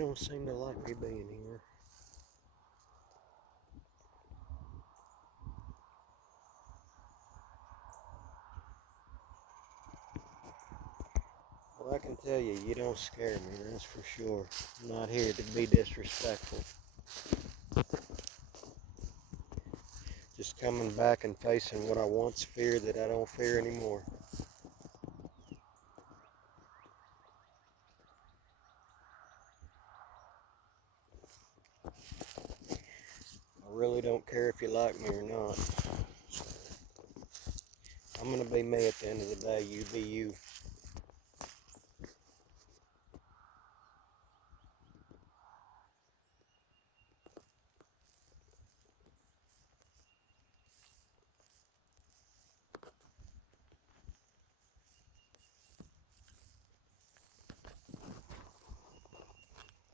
don't seem to like me being here. Well, I can tell you, you don't scare me, that's for sure. I'm not here to be disrespectful. Just coming back and facing what I once feared that I don't fear anymore. I really don't care if you like me or not. I'm gonna be me at the end of the day, you be you.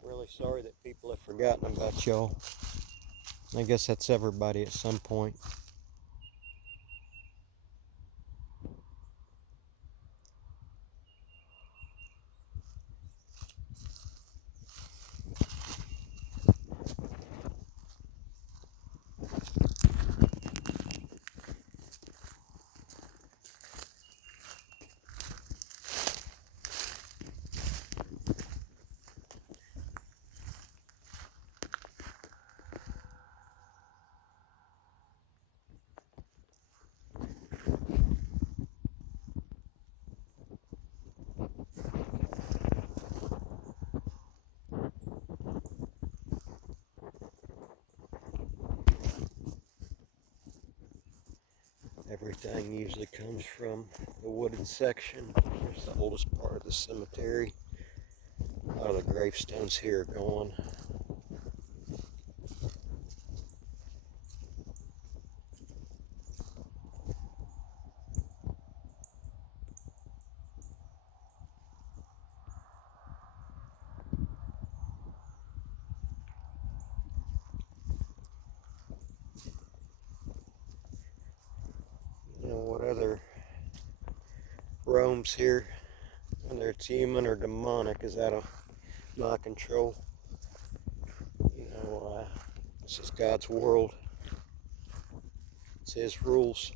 Really sorry that people have forgotten about y'all. I guess that's everybody at some point. Everything usually comes from the wooded section. Here's the oldest part of the cemetery. A lot of the gravestones here are gone. You know what other roams here, whether it's human or demonic, is out of my control. You know, this is God's world. It's His rules.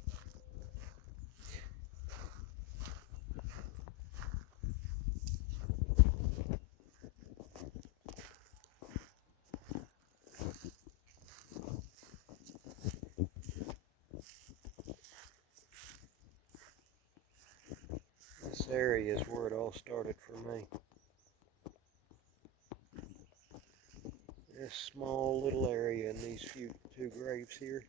This area is where it all started for me. This small little area and these two graves here.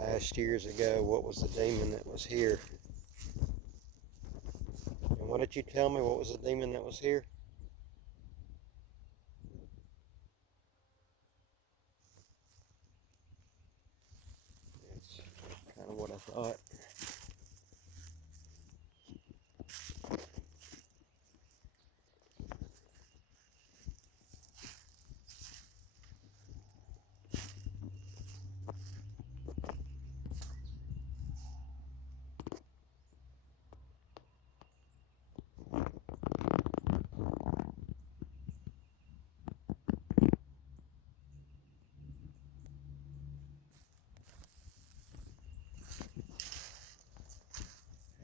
I asked years ago what was the demon that was here. And what did you tell me? What was the demon that was here? That's kind of what I thought.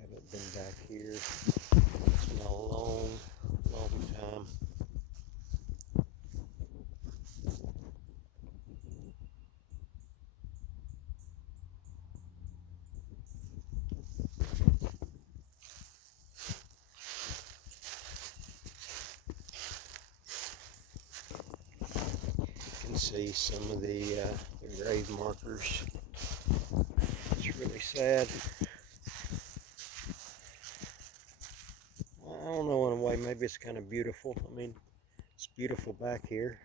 Haven't been back here. It's been a long, long time. You can see some of the grave markers. It's really sad. I don't know, in a way, maybe it's kind of beautiful. I mean, it's beautiful back here.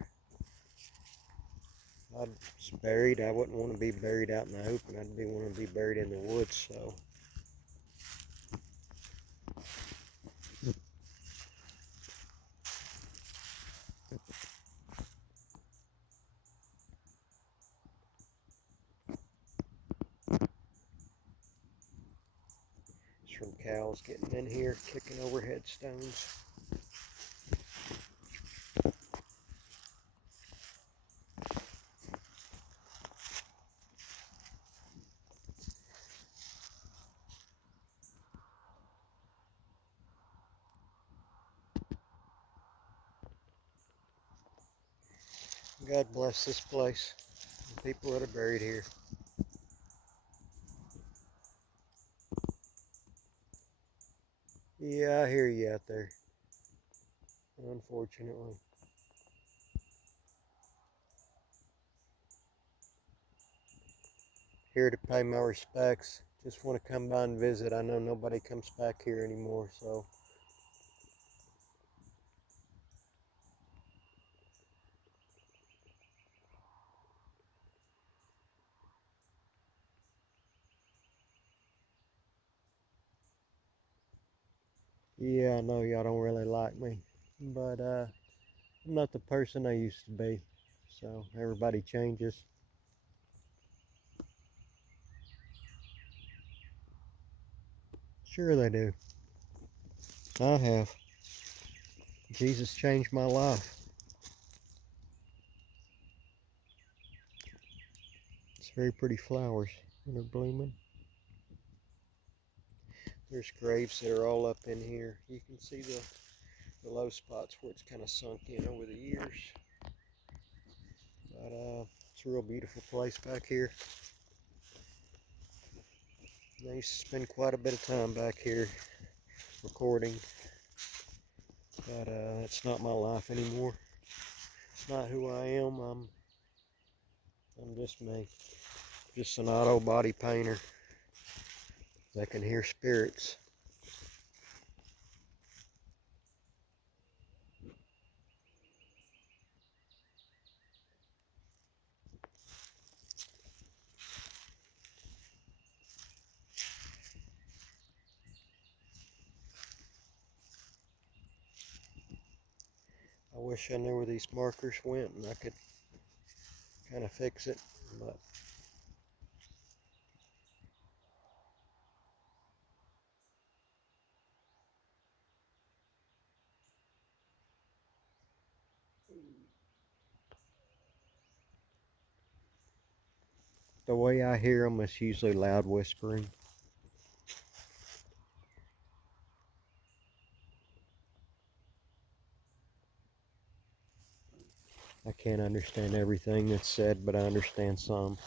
If I was buried, I wouldn't want to be buried out in the open. I'd want to be buried in the woods, so. from cows getting in here, kicking over headstones. God bless this place, the people that are buried here. Yeah, I hear you out there, unfortunately. Here to pay my respects. Just want to come by and visit. I know nobody comes back here anymore, so. Yeah, I know y'all don't really like me, but I'm not the person I used to be, so everybody changes. Sure they do. I have. Jesus changed my life. It's very pretty flowers and they're blooming. There's graves that are all up in here. You can see the low spots where it's kind of sunk in over the years. But it's a real beautiful place back here. I used to spend quite a bit of time back here recording, but it's not my life anymore. It's not who I am. I'm just me. Just an auto body painter that can hear spirits. I wish I knew where these markers went and I could kind of fix it, but the way I hear them, it's usually loud whispering. I can't understand everything that's said, but I understand some.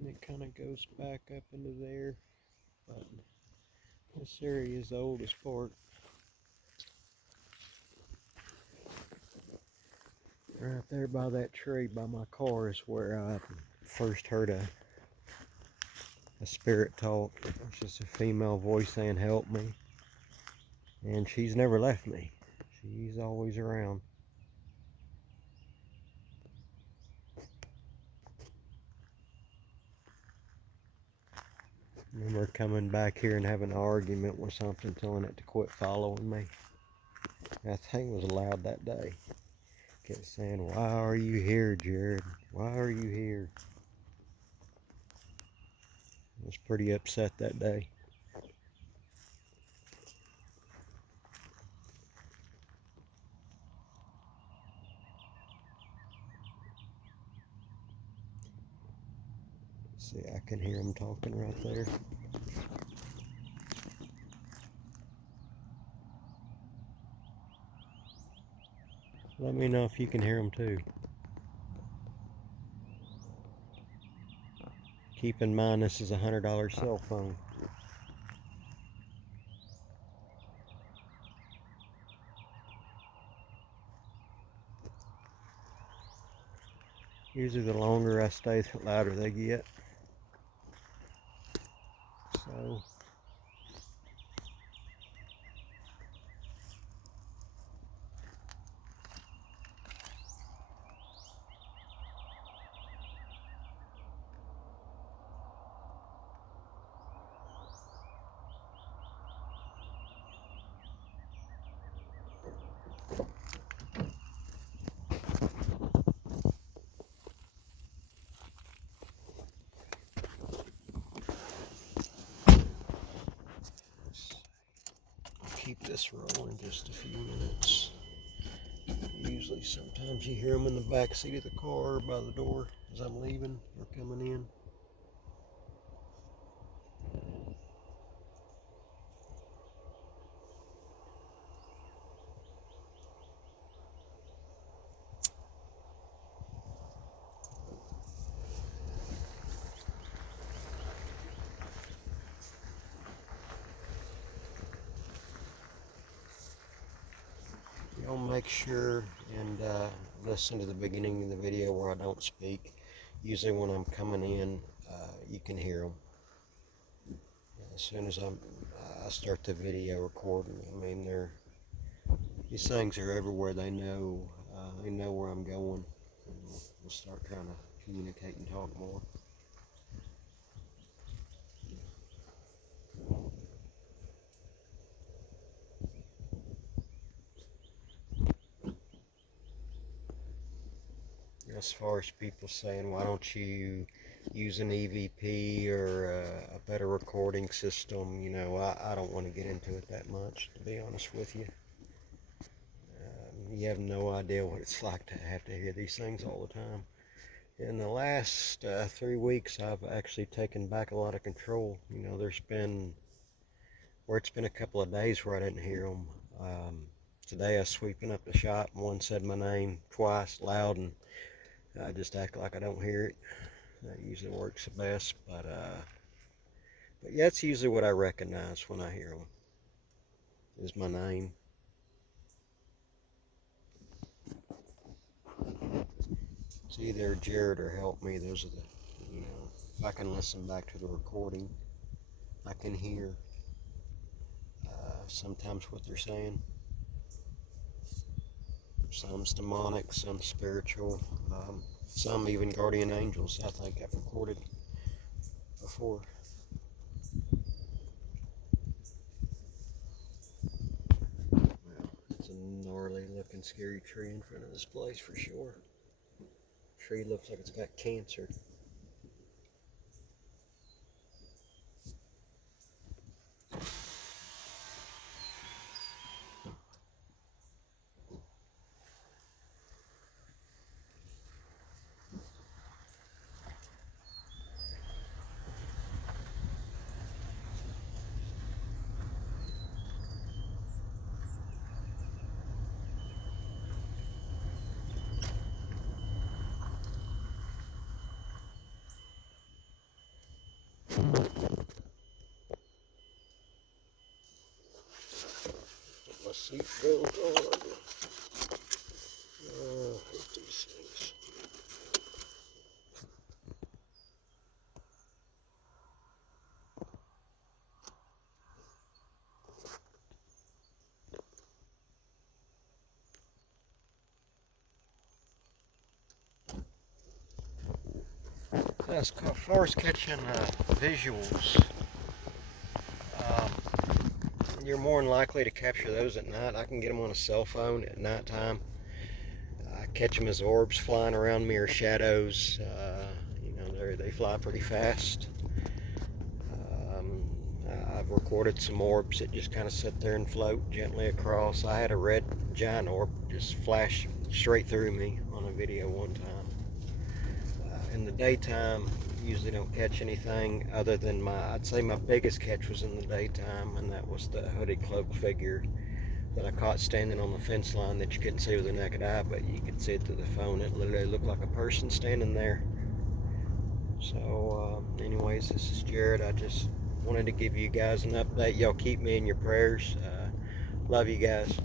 And it kind of goes back up into there, but this area is the oldest part. Right there by that tree by my car is where I first heard a spirit talk. It's just a female voice saying, "Help me." And she's never left me. She's always around. I remember coming back here and having an argument with something, telling it to quit following me. That thing was loud that day. Kept saying, "Why are you here, Jared? Why are you here?" I was pretty upset that day. See, I can hear them talking right there. Let me know if you can hear them too. Keep in mind, this is a $100 cell phone. Usually the longer I stay, the louder they get. So keep this rolling just a few minutes. Usually sometimes you hear them in the back seat of the car or by the door as I'm leaving or coming in. Y'all make sure and listen to the beginning of the video where I don't speak. Usually when I'm coming in, you can hear them. As soon as I start the video recording, I mean, these things are everywhere. They know where I'm going. And we'll start trying to communicate and talk more. As far as people saying, why don't you use an EVP or a better recording system, you know, I don't want to get into it that much, to be honest with you. You have no idea what it's like to have to hear these things all the time. In the last 3 weeks, I've actually taken back a lot of control. You know, it's been a couple of days where I didn't hear them. Today I was sweeping up the shop and one said my name twice loud, and I just act like I don't hear it. That usually works the best, but yeah, it's usually what I recognize when I hear them, is my name. It's either Jared or Help Me. Those are the, you know, if I can listen back to the recording, I can hear sometimes what they're saying. Some's demonic, some spiritual, some even guardian angels. I think I've recorded before. Well, it's a gnarly looking scary tree in front of this place for sure. Tree looks like it's got cancer. My seat goes on. Oh, I hate these things. As far as catching visuals, you're more than likely to capture those at night. I can get them on a cell phone at nighttime. I catch them as orbs flying around me or shadows. You know, they fly pretty fast. I've recorded some orbs that just kind of sit there and float gently across. I had a red giant orb just flash straight through me on a video one time. In the daytime, usually don't catch anything other than I'd say my biggest catch was in the daytime, and that was the hooded cloak figure that I caught standing on the fence line that you couldn't see with the naked eye, but you could see it through the phone. It literally looked like a person standing there. So anyways, this is Jared. I just wanted to give you guys an update. Y'all keep me in your prayers. Love you guys.